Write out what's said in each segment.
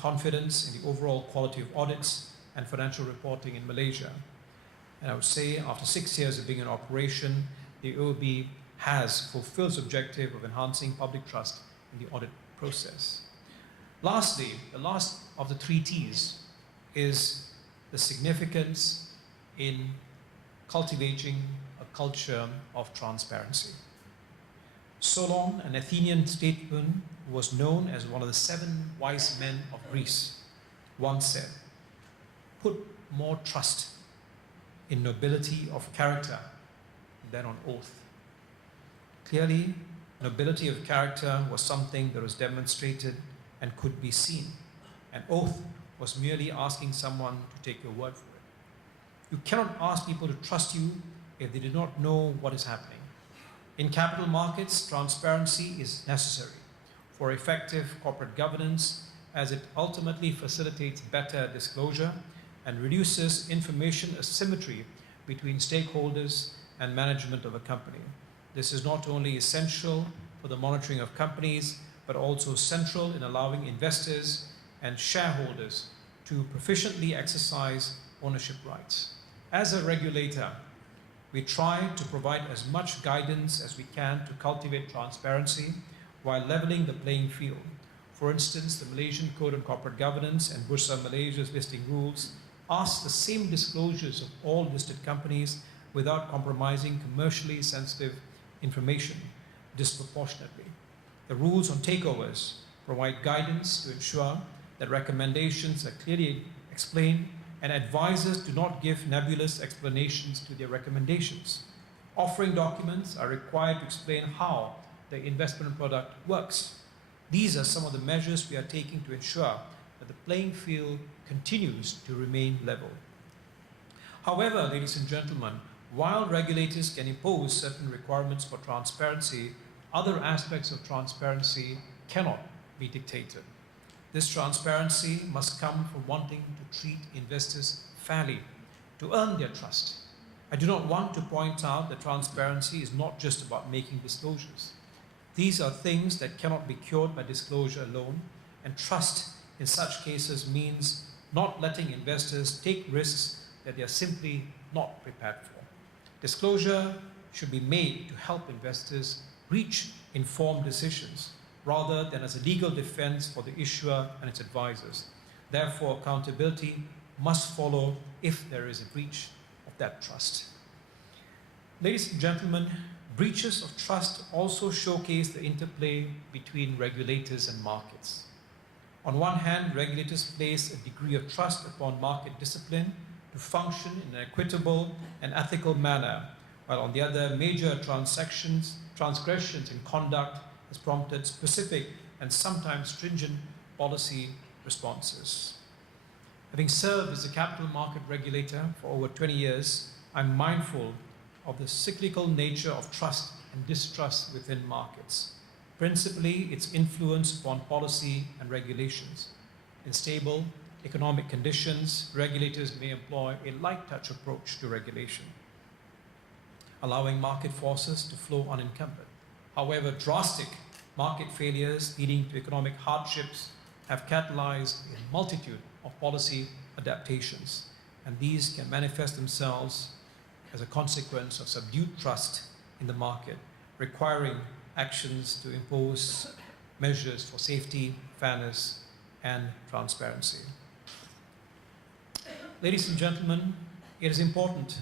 confidence in the overall quality of audits and financial reporting in Malaysia. And I would say after 6 years of being in operation, the OOB has fulfilled its objective of enhancing public trust in the audit process. Lastly, the last of the 3 T's is the significance in cultivating a culture of transparency. Solon, an Athenian statesman who was known as one of the 7 wise men of Greece, once said, "Put more trust in nobility of character than on oath." Clearly, nobility of character was something that was demonstrated and could be seen. An oath was merely asking someone to take your word for it. You cannot ask people to trust you if they do not know what is happening. In capital markets, transparency is necessary for effective corporate governance, as it ultimately facilitates better disclosure and reduces information asymmetry between stakeholders and management of a company. This is not only essential for the monitoring of companies, but also central in allowing investors and shareholders to proficiently exercise ownership rights. As a regulator, we try to provide as much guidance as we can to cultivate transparency while leveling the playing field. For instance, the Malaysian Code on Corporate Governance and Bursa Malaysia's listing rules ask the same disclosures of all listed companies without compromising commercially sensitive information disproportionately. The rules on takeovers provide guidance to ensure that recommendations are clearly explained and advisors do not give nebulous explanations to their recommendations. Offering documents are required to explain how the investment product works. These are some of the measures we are taking to ensure that the playing field continues to remain level. However, ladies and gentlemen, while regulators can impose certain requirements for transparency, other aspects of transparency cannot be dictated. This transparency must come from wanting to treat investors fairly, to earn their trust. I do not want to point out that transparency is not just about making disclosures. These are things that cannot be cured by disclosure alone, and trust in such cases means not letting investors take risks that they are simply not prepared for. Disclosure should be made to help investors reach informed decisions, rather than as a legal defense for the issuer and its advisors. Therefore, accountability must follow if there is a breach of that trust. Ladies and gentlemen, breaches of trust also showcase the interplay between regulators and markets. On one hand, regulators place a degree of trust upon market discipline to function in an equitable and ethical manner, while on the other, major transgressions in conduct has prompted specific and sometimes stringent policy responses. Having served as a capital market regulator for over 20 years, I'm mindful of the cyclical nature of trust and distrust within markets, principally its influence upon policy and regulations. In stable economic conditions, regulators may employ a light touch approach to regulation, allowing market forces to flow unencumbered. However, drastic market failures leading to economic hardships have catalyzed a multitude of policy adaptations, and these can manifest themselves as a consequence of subdued trust in the market, requiring actions to impose measures for safety, fairness, and transparency. Ladies and gentlemen, it is important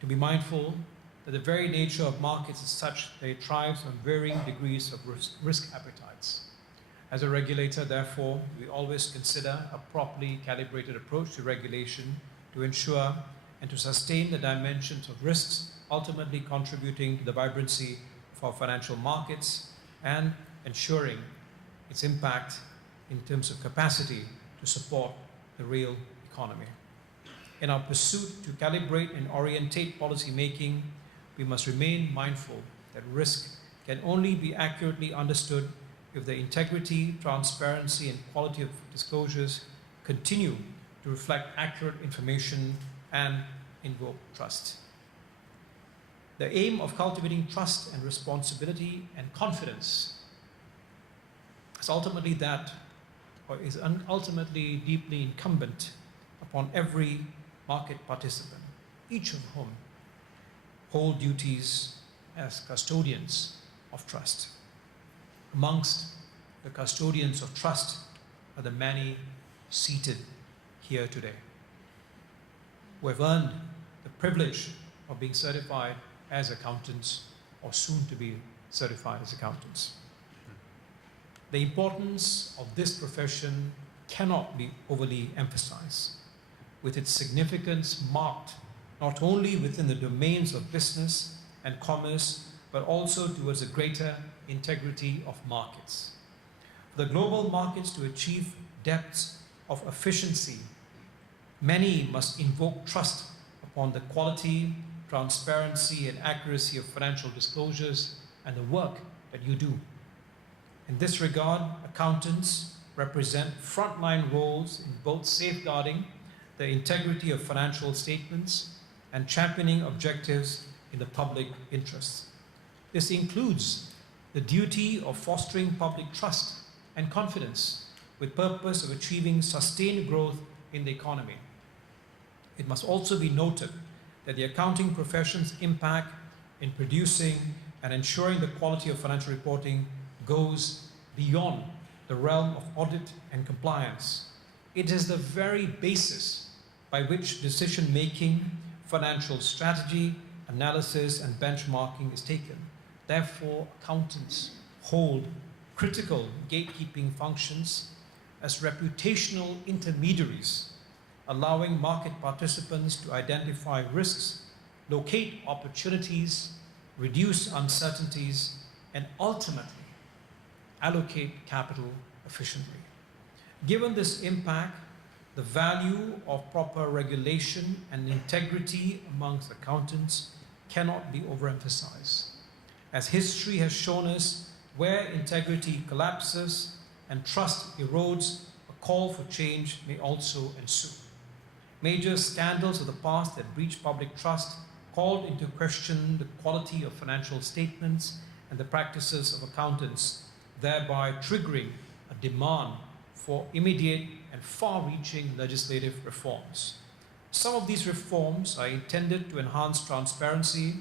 to be mindful that the very nature of markets is such that it thrives on varying degrees of risk appetites. As a regulator, therefore, we always consider a properly calibrated approach to regulation to ensure and to sustain the dimensions of risks, ultimately contributing to the vibrancy of our financial markets and ensuring its impact in terms of capacity to support the real economy. In our pursuit to calibrate and orientate policy making, we must remain mindful that risk can only be accurately understood if the integrity, transparency, and quality of disclosures continue to reflect accurate information and invoke trust. The aim of cultivating trust and responsibility and confidence is ultimately that or is ultimately deeply incumbent upon every market participant, each of whom hold duties as custodians of trust. Amongst the custodians of trust are the many seated here today, who have earned the privilege of being certified as accountants or soon to be certified as accountants. The importance of this profession cannot be overly emphasized, with its significance marked not only within the domains of business and commerce, but also towards a greater integrity of markets. For the global markets to achieve depths of efficiency, many must invoke trust upon the quality, transparency, and accuracy of financial disclosures and the work that you do. In this regard, accountants represent frontline roles in both safeguarding the integrity of financial statements and championing objectives in the public interest. This includes the duty of fostering public trust and confidence with purpose of achieving sustained growth in the economy. It must also be noted that the accounting profession's impact in producing and ensuring the quality of financial reporting goes beyond the realm of audit and compliance. It is the very basis by which decision-making, financial strategy, analysis, and benchmarking is taken. Therefore, accountants hold critical gatekeeping functions as reputational intermediaries, allowing market participants to identify risks, locate opportunities, reduce uncertainties, and ultimately allocate capital efficiently. Given this impact, the value of proper regulation and integrity amongst accountants cannot be overemphasized. As history has shown us, where integrity collapses and trust erodes, a call for change may also ensue. Major scandals of the past that breached public trust called into question the quality of financial statements and the practices of accountants, thereby triggering a demand for immediate and far-reaching legislative reforms. Some of these reforms are intended to enhance transparency,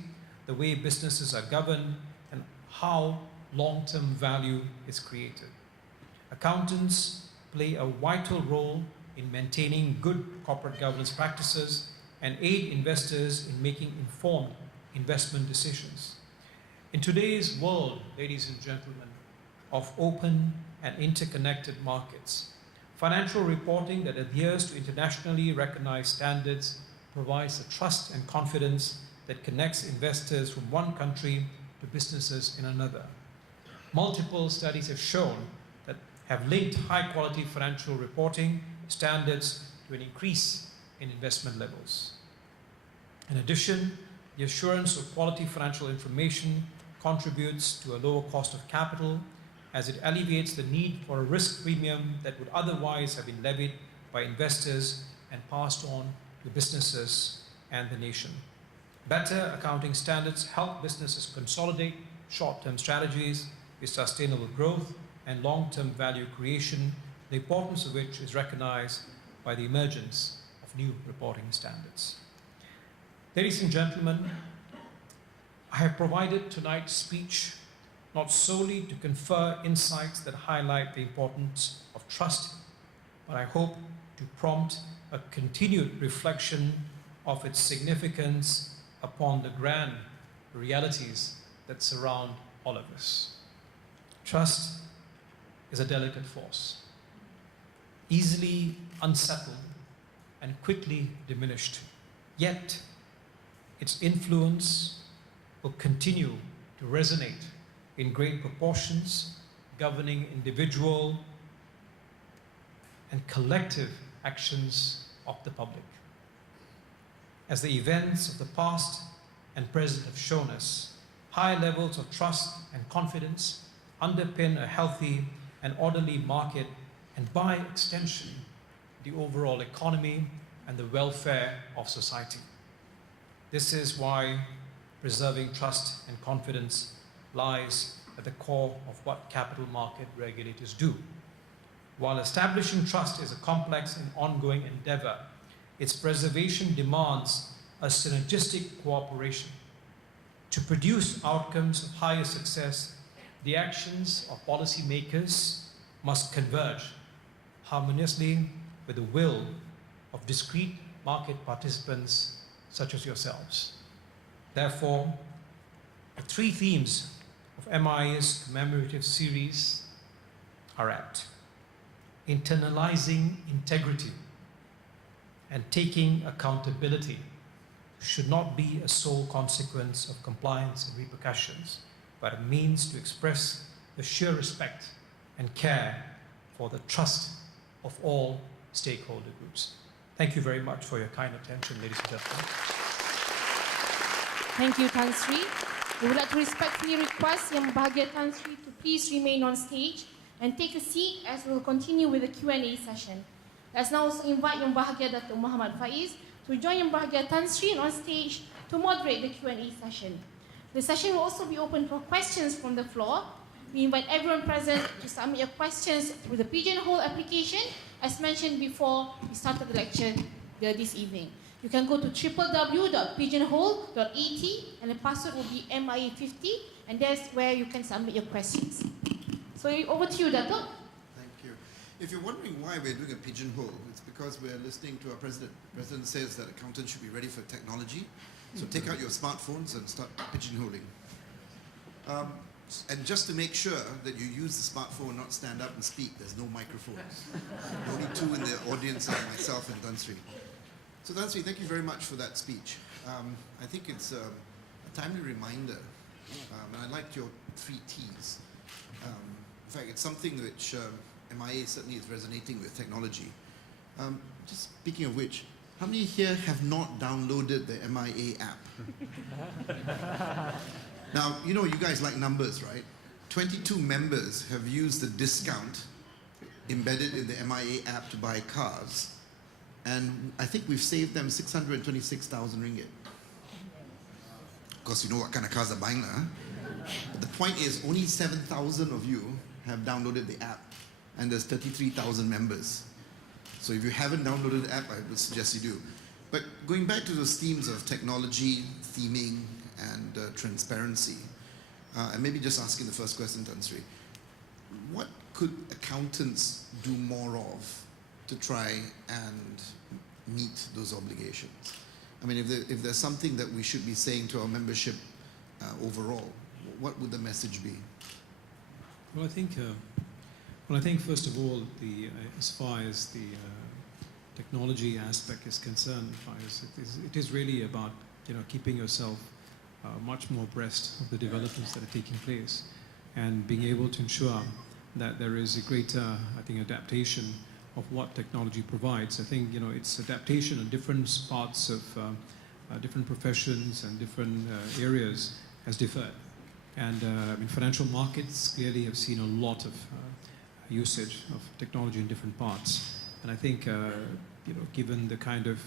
the way businesses are governed, and how long-term value is created. Accountants play a vital role in maintaining good corporate governance practices and aid investors in making informed investment decisions. In today's world, ladies and gentlemen, of open and interconnected markets, financial reporting that adheres to internationally recognized standards provides the trust and confidence that connects investors from one country to businesses in another. Multiple studies have shown that have linked high-quality financial reporting standards to an increase in investment levels. In addition, the assurance of quality financial information contributes to a lower cost of capital, as it alleviates the need for a risk premium that would otherwise have been levied by investors and passed on to businesses and the nation. Better accounting standards help businesses consolidate short-term strategies with sustainable growth and long-term value creation, the importance of which is recognized by the emergence of new reporting standards. Ladies and gentlemen, I have provided tonight's speech not solely to confer insights that highlight the importance of trust, but I hope to prompt a continued reflection of its significance upon the grand realities that surround all of us. Trust is a delicate force, easily unsettled and quickly diminished, yet its influence will continue to resonate in great proportions, governing individual and collective actions of the public. As the events of the past and present have shown us, high levels of trust and confidence underpin a healthy and orderly market, and by extension, the overall economy and the welfare of society. This is why preserving trust and confidence lies at the core of what capital market regulators do. While establishing trust is a complex and ongoing endeavor, its preservation demands a synergistic cooperation. To produce outcomes of higher success, the actions of policymakers must converge harmoniously with the will of discrete market participants such as yourselves. Therefore, the three themes of MIA's commemorative series are apt: internalizing integrity and taking accountability should not be a sole consequence of compliance and repercussions, but a means to express the sheer respect and care for the trust of all stakeholder groups. Thank you very much for your kind attention, ladies and gentlemen. Thank you, Tan Sri. We would like to respectfully request Yang Berbahagia Tan Sri to please remain on stage and take a seat as we will continue with the Q&A session. Let's now also invite Yang Berbahagia Dato Muhammad Faiz to join Yang Berbahagia Tan Sri on stage to moderate the Q&A session. The session will also be open for questions from the floor. We invite everyone present to submit your questions through the Pigeonhole application, as mentioned before we started the lecture this evening. You can go to www.pigeonhole.at and the password will be MIA50, and that's where you can submit your questions. So over to you, Dato. Thank you. If you're wondering why we're doing a pigeonhole, it's because we're listening to our president. The president says that accountants should be ready for technology. So take out your smartphones and start pigeonholing. And just to make sure that you use the smartphone, not stand up and speak, there's no microphones. Only two in the audience are myself and Tan Sri. So Tan Sri, thank you very much for that speech. I think it's a timely reminder, and I liked your 3 T's. In fact, it's something which MIA certainly is resonating with technology. Just speaking of which, how many here have not downloaded the MIA app? Now, you know you guys like numbers, right? 22 members have used the discount embedded in the MIA app to buy cars, and I think we've saved them 626,000 ringgit. Of course, you know what kind of cars they're buying now. Huh? But the point is, only 7,000 of you have downloaded the app, and there's 33,000 members. So if you haven't downloaded the app, I would suggest you do. But going back to those themes of technology, theming, and transparency, and maybe just asking the first question, Tan Sri, what could accountants do more of to try and meet those obligations? I mean, if there's something that we should be saying to our membership overall, what would the message be? Well, I think first of all, as far as the technology aspect is concerned, it is really about keeping yourself much more abreast of the developments that are taking place, and being able to ensure that there is a greater, I think, adaptation of what technology provides. I think it's adaptation in different parts of different professions and different areas has differed. And I mean, financial markets clearly have seen a lot of usage of technology in different parts. And I think, given the kind of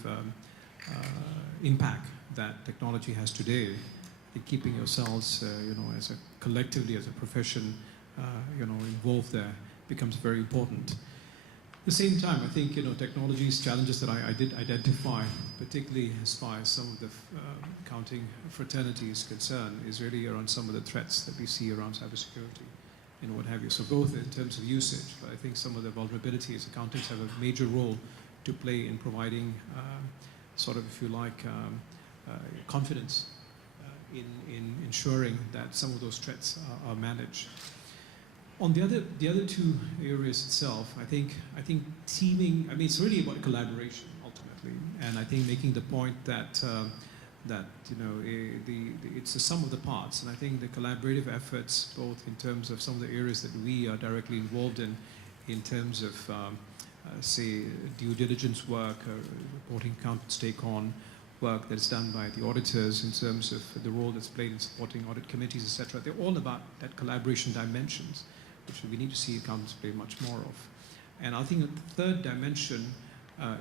impact that technology has today, I think keeping yourselves, as a collectively as a profession, involved there becomes very important. At the same time, I think technology's challenges that I did identify, particularly as far as some of the accounting fraternity is concerned, is really around some of the threats that we see around cybersecurity and what have you. So both in terms of usage, but I think some of the vulnerabilities, accountants have a major role to play in providing sort of, if you like, confidence in ensuring that some of those threats are managed. On the other two areas itself, I think teaming. I mean, it's really about collaboration ultimately, and I think making the point that it's the sum of the parts, and I think the collaborative efforts, both in terms of some of the areas that we are directly involved in terms of say due diligence work, reporting accountants take on work that's done by the auditors in terms of the role that's played in supporting audit committees, etc. They're all about that collaboration dimensions, which we need to see accountants play much more of. And I think the third dimension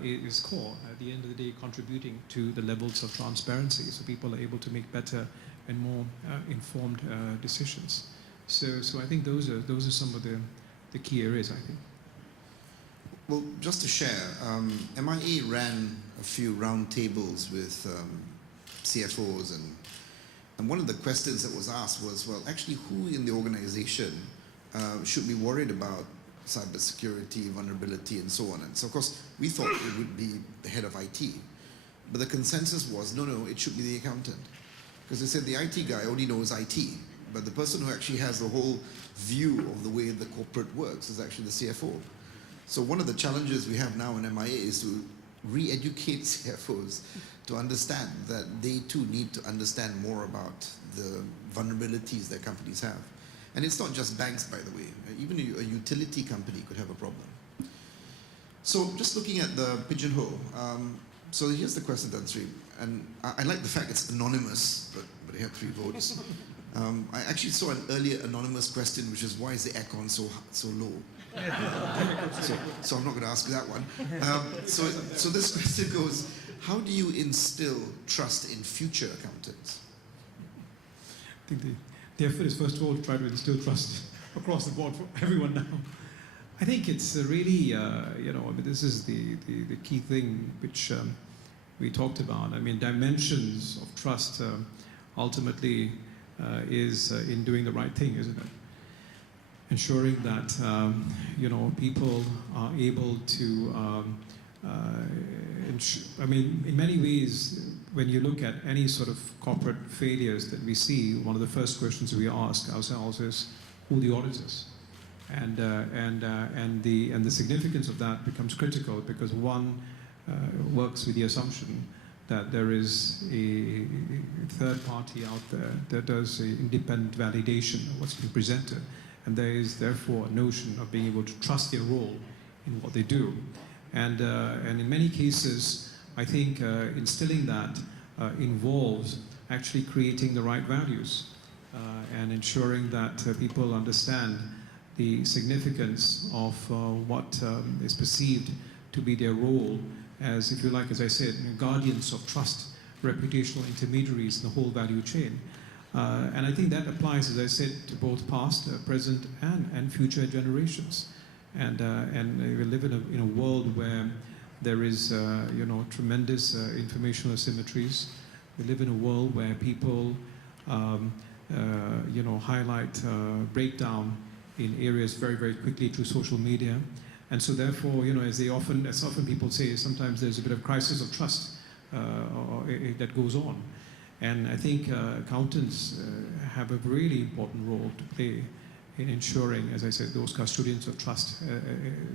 is core, at the end of the day, contributing to the levels of transparency, so people are able to make better and more informed decisions. So I think those are some of the key areas, I think. Well, just to share, MIA ran a few round tables with CFOs, and one of the questions that was asked was, well, actually, who in the organization should be worried about cybersecurity, vulnerability, and so on? And so, of course, we thought it would be the head of IT. But the consensus was, no, it should be the accountant. Because they said the IT guy only knows IT, but the person who actually has the whole view of the way the corporate works is actually the CFO. So one of the challenges we have now in MIA is to re-educate CFOs to understand that they too need to understand more about the vulnerabilities that companies have. And it's not just banks, by the way. Even a utility company could have a problem. So just looking at the pigeonhole, so here's the question, Dato Seri, and I like the fact it's anonymous, but it had 3 votes. I actually saw an earlier anonymous question, which is, why is the aircon so low? So I'm not going to ask you that one. So this question goes, how do you instill trust in future accountants? I think the effort is, first of all, to try to instill trust across the board for everyone now. I think it's really, this is the key thing which we talked about. I mean, dimensions of trust ultimately is in doing the right thing, isn't it? Ensuring that people are able to, in many ways, when you look at any sort of corporate failures that we see, one of the first questions we ask ourselves is, who are the auditors? And the significance of that becomes critical, because one works with the assumption that there is a third party out there that does an independent validation of what's been presented. And there is therefore a notion of being able to trust their role in what they do. And in many cases, I think instilling that involves actually creating the right values and ensuring that people understand the significance of what is perceived to be their role as, if you like, as I said, guardians of trust, reputational intermediaries in the whole value chain. And I think that applies, as I said, to both past, present, and future generations. And we live in a world where there is, tremendous informational asymmetries. We live in a world where people, highlight breakdown in areas very, very quickly through social media. And so therefore, as often people say, sometimes there's a bit of crisis of trust that goes on. And I think accountants have a really important role to play in ensuring, as I said, those custodians of trust,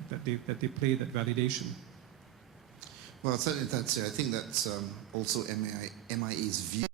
that they play that validation. Well, certainly I think that's also MIA's view.